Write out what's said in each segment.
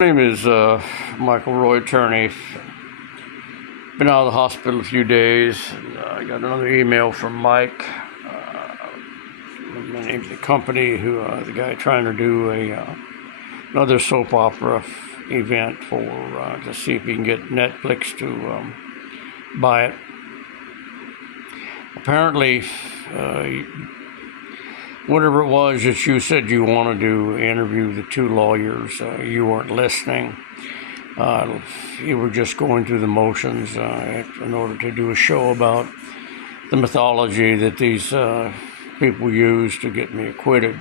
My name is Michael Roy Turney. Been out of the hospital a few days. I got another email from Mike, the name of the company, the guy trying to do another soap opera event for to see if he can get Netflix to buy it. Apparently, whatever it was that you said you wanted to interview the two lawyers, you weren't listening. You were just going through the motions in order to do a show about the mythology that these people use to get me acquitted.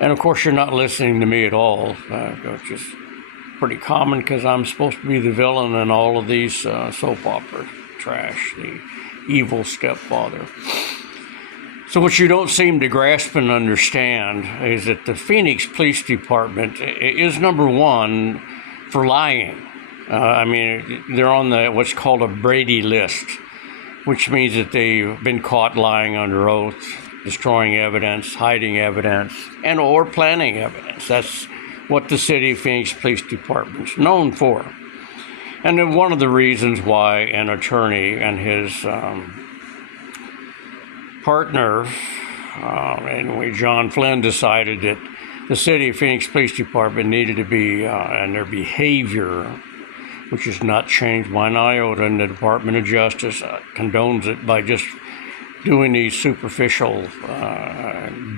And of course, you're not listening to me at all, which is pretty common because I'm supposed to be the villain in all of these soap opera trash, the evil stepfather. So what you don't seem to grasp and understand is that the Phoenix Police Department is number one for lying. They're on what's called a Brady list, which means that they've been caught lying under oath, destroying evidence, hiding evidence, and or planning evidence. That's what the City of Phoenix Police Department's known for. And then one of the reasons why an attorney and his partner, John Flynn, decided that the City of Phoenix Police Department needed to be, and their behavior, which is not changed one iota, and the Department of Justice condones it by just doing these superficial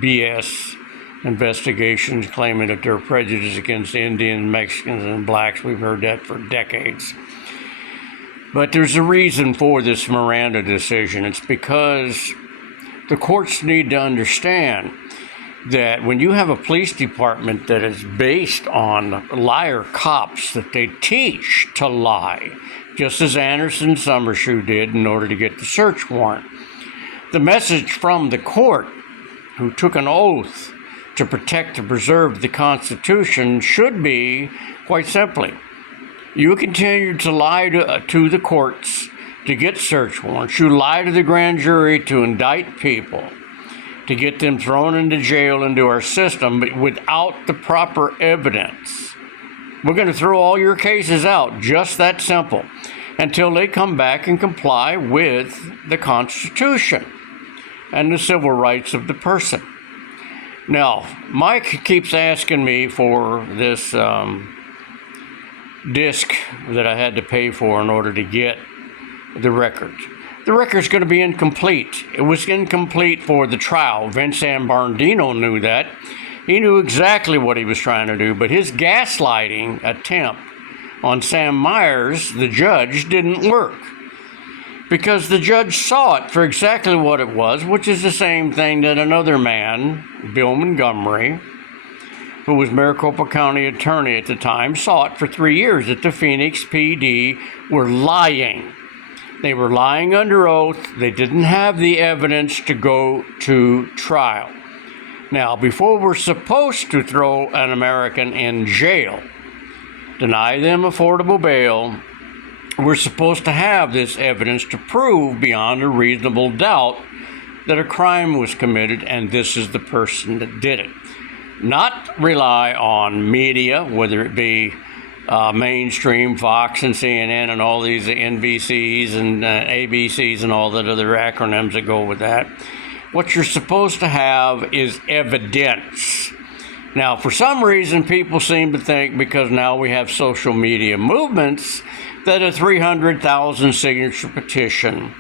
BS investigations, claiming that they're prejudiced against Indians, Mexicans, and blacks. We've heard that for decades. But there's a reason for this Miranda decision. It's because the courts need to understand that when you have a police department that is based on liar cops, that they teach to lie, just as Anderson Summershoe did in order to get the search warrant, the message from the court, who took an oath to protect and preserve the Constitution, should be, quite simply, you continue to lie to the courts to get search warrants. You lie to the grand jury to indict people, to get them thrown into jail, into our system, but without the proper evidence. We're going to throw all your cases out, just that simple, until they come back and comply with the Constitution and the civil rights of the person. Now, Mike keeps asking me for this disc that I had to pay for in order to get the record. The record's going to be incomplete. It was incomplete for the trial. Vince Zambardino knew that. He knew exactly what he was trying to do, but his gaslighting attempt on Sam Myers, the judge, didn't work. Because the judge saw it for exactly what it was, which is the same thing that another man, Bill Montgomery, who was Maricopa County attorney at the time, saw it for 3 years, that the Phoenix PD were lying. They were lying under oath. They didn't have the evidence to go to trial. Now, before we're supposed to throw an American in jail, deny them affordable bail, we're supposed to have this evidence to prove beyond a reasonable doubt that a crime was committed and this is the person that did it. Not rely on media, whether it be mainstream, Fox and CNN and all these NBCs and ABCs and all the other acronyms that go with that. What you're supposed to have is evidence. Now, for some reason, people seem to think because now we have social media movements that a 300,000 signature petition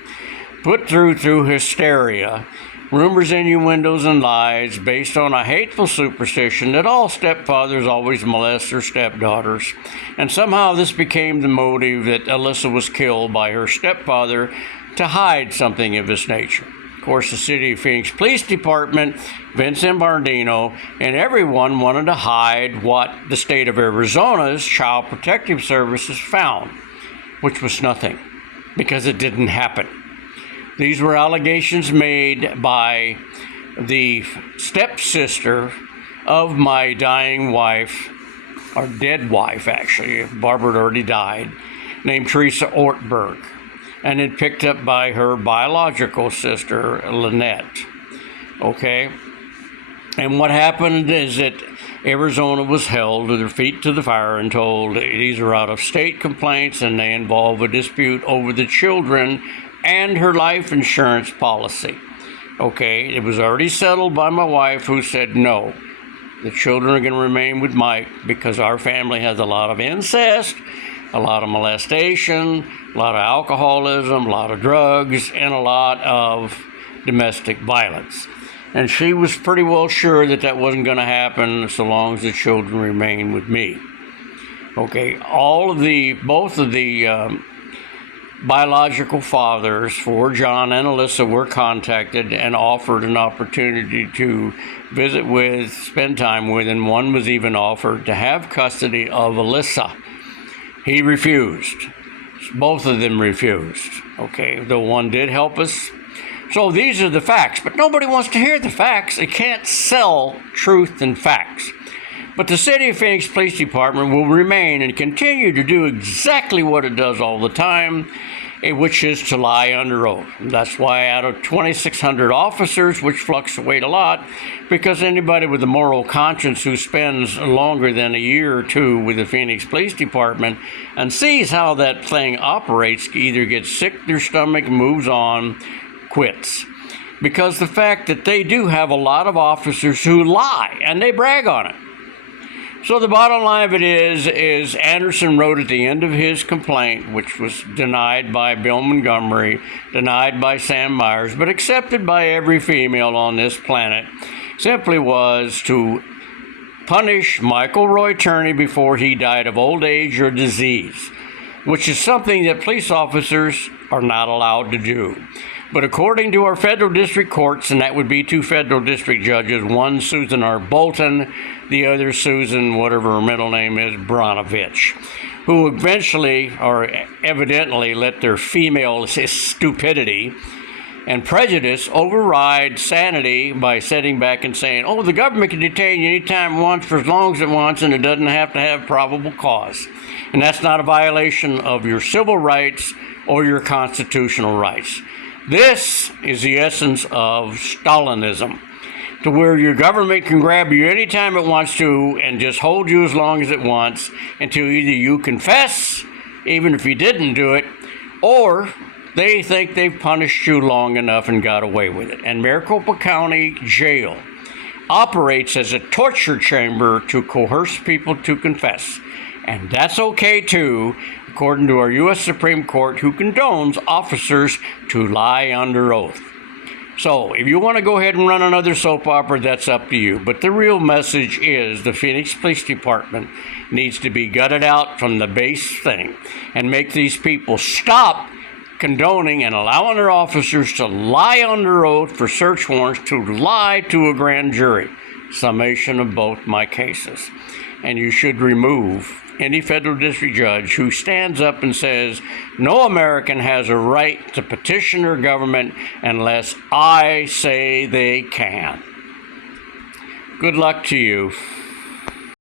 put through hysteria, rumors, innuendos, and lies based on a hateful superstition that all stepfathers always molest their stepdaughters. And somehow this became the motive that Alyssa was killed by her stepfather to hide something of this nature. Of course, the City of Phoenix Police Department, Vince Zambardino, and everyone wanted to hide what the state of Arizona's Child Protective Services found, which was nothing, because it didn't happen. These were allegations made by the stepsister of my dying wife, or dead wife actually, Barbara had already died, named Teresa Ortberg, and then picked up by her biological sister, Lynette. Okay? And what happened is that Arizona was held with their feet to the fire and told these are out-of-state complaints and they involve a dispute over the children and her life insurance policy. Okay, it was already settled by my wife, who said no. The children are going to remain with Mike because our family has a lot of incest, a lot of molestation, a lot of alcoholism, a lot of drugs, and a lot of domestic violence. And she was pretty well sure that that wasn't going to happen so long as the children remained with me. Okay, both of the biological fathers for John and Alyssa were contacted and offered an opportunity to visit with, spend time with, and one was even offered to have custody of Alyssa. He refused. Both of them refused. Okay, the one did help us. So these are the facts, but nobody wants to hear the facts. They can't sell truth and facts. But the City of Phoenix Police Department will remain and continue to do exactly what it does all the time, which is to lie under oath. That's why out of 2,600 officers, which fluctuate a lot, because anybody with a moral conscience who spends longer than a year or two with the Phoenix Police Department and sees how that thing operates either gets sick to their stomach, moves on, quits. Because the fact that they do have a lot of officers who lie, and they brag on it. So the bottom line of it is Anderson wrote at the end of his complaint, which was denied by Bill Montgomery, denied by Sam Myers, but accepted by every female on this planet, simply was to punish Michael Roy Turney before he died of old age or disease, which is something that police officers are not allowed to do. But according to our federal district courts, and that would be 2 federal district judges, one Susan R. Bolton, the other Susan, whatever her middle name is, Bronovich, who eventually or evidently let their female stupidity and prejudice override sanity by sitting back and saying, oh, the government can detain you anytime it wants for as long as it wants, and it doesn't have to have probable cause. And that's not a violation of your civil rights or your constitutional rights. This is the essence of Stalinism, to where your government can grab you anytime it wants to and just hold you as long as it wants until either you confess, even if you didn't do it, or they think they've punished you long enough and got away with it. And Maricopa County Jail operates as a torture chamber to coerce people to confess. And that's okay too, according to our U.S. Supreme Court, who condones officers to lie under oath. So, if you want to go ahead and run another soap opera, that's up to you. But the real message is the Phoenix Police Department needs to be gutted out from the base thing and make these people stop condoning and allowing their officers to lie under oath for search warrants, to lie to a grand jury. Summation of both my cases. And you should remove any federal district judge who stands up and says, no American has a right to petition their government unless I say they can. Good luck to you.